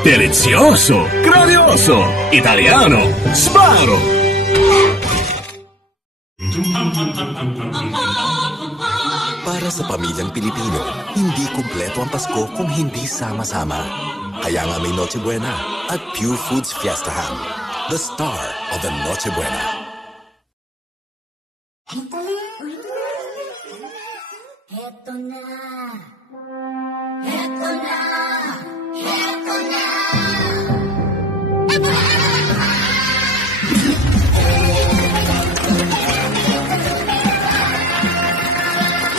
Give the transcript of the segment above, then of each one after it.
Delizioso, grandioso, italiano, Sbarro! Para sa pamilyang Pilipino, hindi kumpleto ang Pasko kung hindi sama-sama. Kaya nga may Noche Buena at Pure Foods Fiesta Ham, the star of the Noche Buena. Heto na! Heto na! Heto na!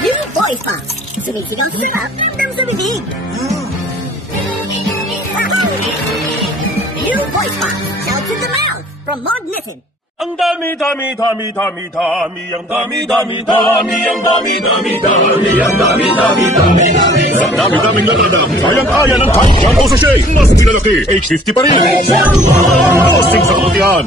New Voice Pop! Sumisigaw sa sarap, ramdam sa bibig! New Voice Pop! Shouts in the mouth from Maud Nitin! Ang dami, dami, dami, dami, dami, ang dami, dami, dami, ang dami, dami, dami, ang dami, dami, dami, dami. Sa dami-daming laladang, kayang-kaya ng tank ng Osashay. Mas pinalaki, H50 pa rin. Posting sa kaputihan.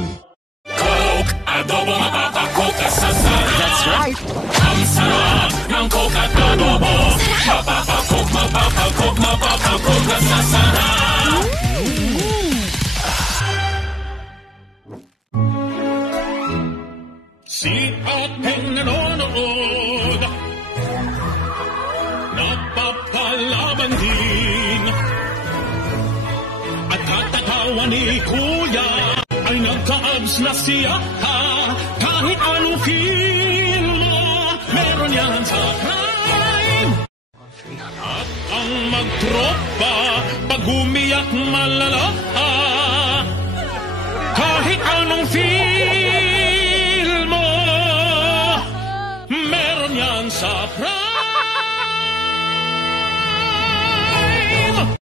Coke, adobo mapapakota sa sarap. That's right. Ang sarap ng Coke at adobo. Mapapakok, mapapakok, mapapakota sa sarap. Si ating nanonood, napapalaban din. At katatawa ni Kuya ay nagka-abs na siya. Kahit anong feel mo, meron yan sa crime. At ang magtropa, pag umiyak malala. Kahit anong feel mo, meron yan sa prime.